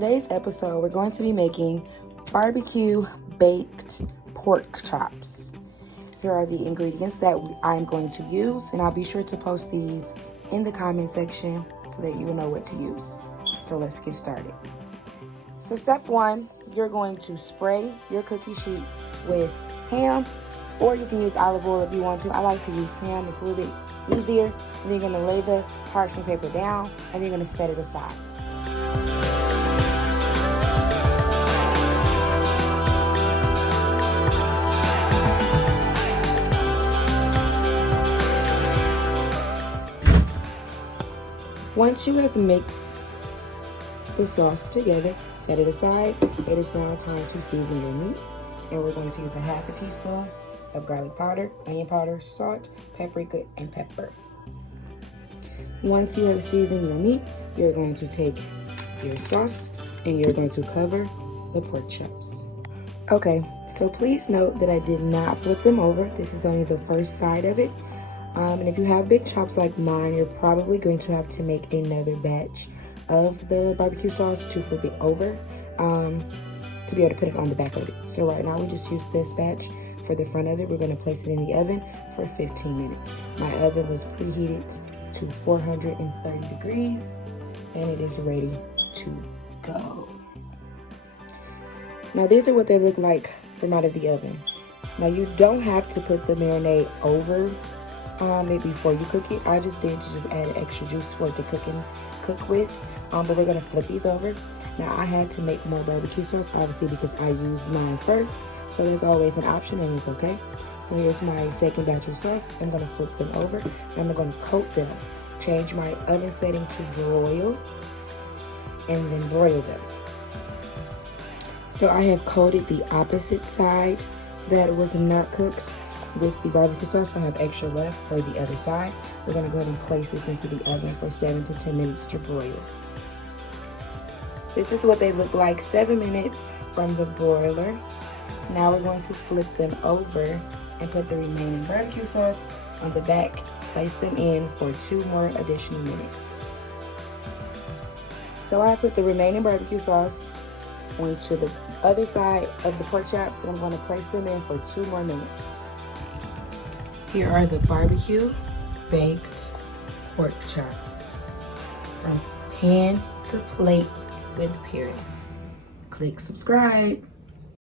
today's episode, we're going to be making barbecue baked pork chops. Here are the ingredients that I'm going to use, and I'll be sure to post these in the comment section so that you will know what to use. So let's get started. So step one, you're going to spray your cookie sheet with ham, or you can use olive oil if you want to. I like to use ham, it's a little bit easier. And then you're gonna lay the parchment paper down, and then you're gonna set it aside. Once you have mixed the sauce together, set it aside. It is now time to season your meat. And we're going to use a half a teaspoon of garlic powder, onion powder, salt, paprika, and pepper. Once you have seasoned your meat, you're going to take your sauce and you're going to cover the pork chops. Okay, so please note that I did not flip them over. This is only the first side of it. And if you have big chops like mine, you're probably going to have to make another batch of the barbecue sauce to flip it over to be able to put it on the back of it. So right now we just use this batch for the front of it. We're going to place it in the oven for 15 minutes. My oven was preheated to 430 degrees and it is ready to go. Now these are what they look like from out of the oven. Now you don't have to put the marinade over it before you cook it. I just did to just add extra juice for it to cook with. But we're gonna flip these over. Now I had to make more barbecue sauce, obviously, because I used mine first. So there's always an option, and it's okay. So here's my second batch of sauce. I'm gonna flip them over, and I'm gonna coat them. Change my oven setting to broil, and then broil them. So I have coated the opposite side that was not cooked with the barbecue sauce. I have extra left for the other side. We're gonna go ahead and place this into the oven for 7 to 10 minutes to broil. This is what they look like 7 minutes from the broiler. Now we're going to flip them over and put the remaining barbecue sauce on the back. Place them in for 2 more additional minutes. So I put the remaining barbecue sauce onto the other side of the pork chops, and I'm going to place them in for 2 more minutes. Here are the barbecue baked pork chops. From pan to plate with Paris. Click subscribe.